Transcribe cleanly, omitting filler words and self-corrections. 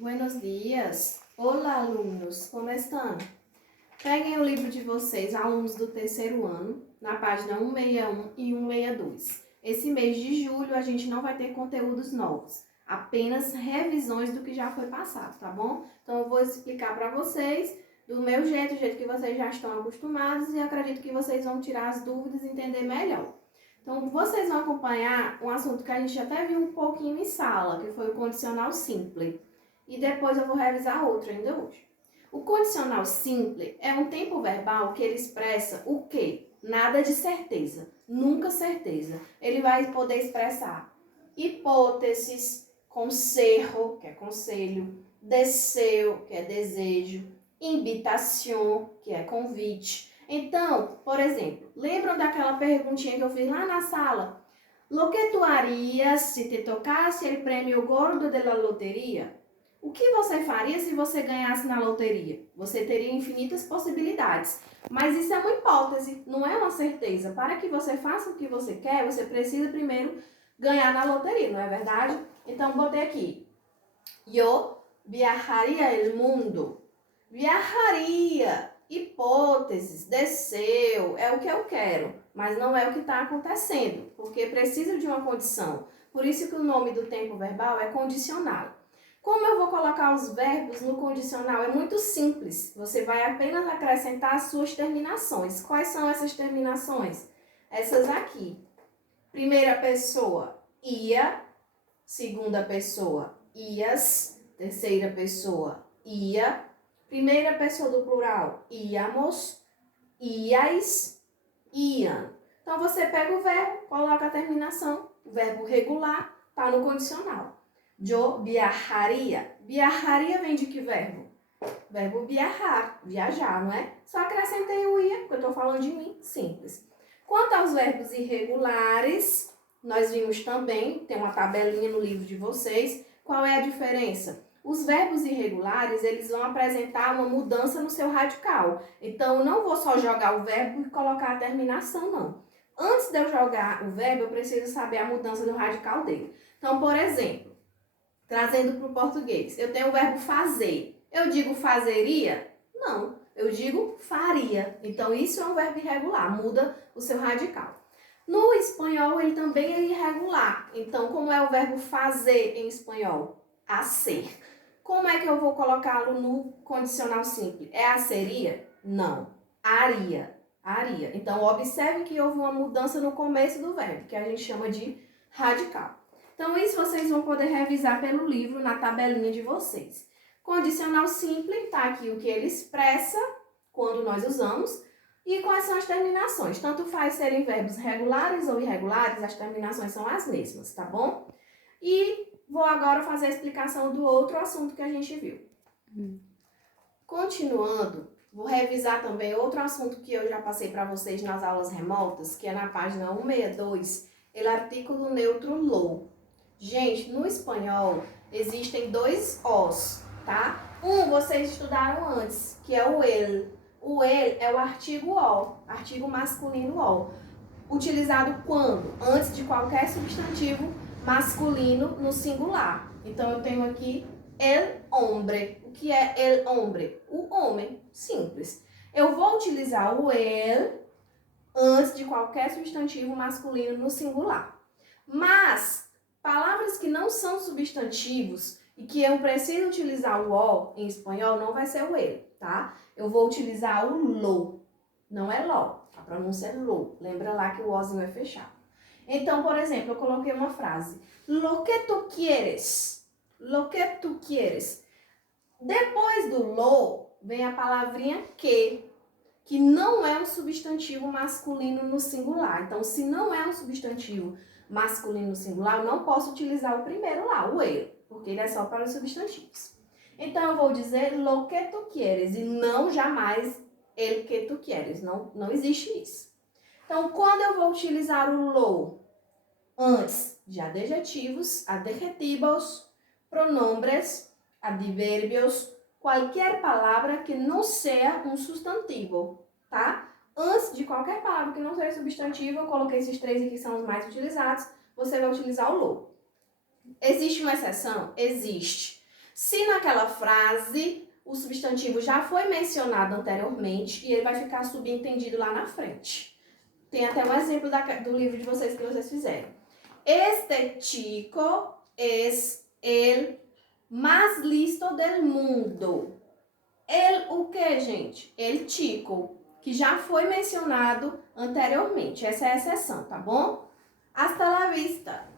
Buenos dias. Olá, alunos. Como estão? Peguem o livro de vocês, alunos do terceiro ano, na página 161 e 162. Esse mês de julho a gente não vai ter conteúdos novos, apenas revisões do que já foi passado, tá bom? Então eu vou explicar para vocês do meu jeito, do jeito que vocês já estão acostumados e acredito que vocês vão tirar as dúvidas e entender melhor. Então vocês vão acompanhar um assunto que a gente até viu um pouquinho em sala, que foi o condicional simples. E depois eu vou revisar outro ainda hoje. O condicional simples é um tempo verbal que ele expressa o quê? Nada de certeza, nunca certeza. Ele vai poder expressar hipóteses, conselho, que é conselho, deseo, que é desejo, invitação, que é convite. Então, por exemplo, lembram daquela perguntinha que eu fiz lá na sala? Lo que tu harías se te tocasse el prêmio gordo de la loteria? O que você faria se você ganhasse na loteria? Você teria infinitas possibilidades. Mas isso é uma hipótese, não é uma certeza. Para que você faça o que você quer, você precisa primeiro ganhar na loteria, não é verdade? Então, botei aqui. Eu viajaria el mundo. Viajaria. Hipóteses, deseo, é o que eu quero, mas não é o que está acontecendo, porque preciso de uma condição. Por isso que o nome do tempo verbal é condicional. Como eu vou colocar os verbos no condicional? É muito simples. Você vai apenas acrescentar as suas terminações. Quais são essas terminações? Essas aqui. Primeira pessoa, ia. Segunda pessoa, ias. Terceira pessoa, ia. Primeira pessoa do plural, íamos. Iais, iam. Então, você pega o verbo, coloca a terminação. O verbo regular está no condicional. Eu viajaria. Viajaria vem de que verbo? Verbo viajar, viajar, não é? Só acrescentei o ia, porque eu estou falando de mim, simples. Quanto aos verbos irregulares, nós vimos também, tem uma tabelinha no livro de vocês. Qual é a diferença? Os verbos irregulares, eles vão apresentar uma mudança no seu radical. Então, eu não vou só jogar o verbo e colocar a terminação, não. Antes de eu jogar o verbo, eu preciso saber a mudança do radical dele. Então, por exemplo, trazendo para o português, eu tenho o verbo fazer. Eu digo fazeria? Não, eu digo faria. Então, isso é um verbo irregular, muda o seu radical. No espanhol, ele também é irregular. Então, como é o verbo fazer em espanhol? Hacer. Como é que eu vou colocá-lo no condicional simples? É haceria? Não. Haria. Haria. Então, observe que houve uma mudança no começo do verbo, que a gente chama de radical. Então, isso vocês vão poder revisar pelo livro, na tabelinha de vocês. Condicional simples, tá aqui o que ele expressa quando nós usamos e quais são as terminações. Tanto faz serem verbos regulares ou irregulares, as terminações são as mesmas, tá bom? E vou agora fazer a explicação do outro assunto que a gente viu. Continuando, vou revisar também outro assunto que eu já passei para vocês nas aulas remotas, que é na página 162, o artículo neutro lo. Gente, no espanhol existem dois os, tá? Um vocês estudaram antes, que é o el. O el é o artigo o, artigo masculino o. Utilizado quando? Antes de qualquer substantivo masculino no singular. Então, eu tenho aqui el hombre. O que é el hombre? O homem, simples. Eu vou utilizar o el antes de qualquer substantivo masculino no singular. Mas palavras que não são substantivos e que eu preciso utilizar o o em espanhol, não vai ser o ele, tá? Eu vou utilizar o lo, não é lo, a pronúncia é lo. Lembra lá que o ozinho é fechado. Então, por exemplo, eu coloquei uma frase. Lo que tu quieres. Lo que tu quieres. Depois do lo, vem a palavrinha que não é um substantivo masculino no singular. Então, se não é um substantivo masculino no singular, eu não posso utilizar o primeiro lá, o ele, porque ele é só para os substantivos. Então, eu vou dizer lo que tu quieres e não jamais el que tu quieres. Não existe isso. Então, quando eu vou utilizar o lo antes de adjetivos, adjetivos, pronombres, advérbios, qualquer palavra que não seja um substantivo, tá? Antes de qualquer palavra que não seja substantivo, eu coloquei esses três aqui que são os mais utilizados, você vai utilizar o lo. Existe uma exceção? Existe. Se naquela frase o substantivo já foi mencionado anteriormente e ele vai ficar subentendido lá na frente. Tem até um exemplo do livro de vocês que vocês fizeram. Este chico es el más listo del mundo. El o que, gente? El chico, que já foi mencionado anteriormente. Essa é a exceção, tá bom? Hasta la vista!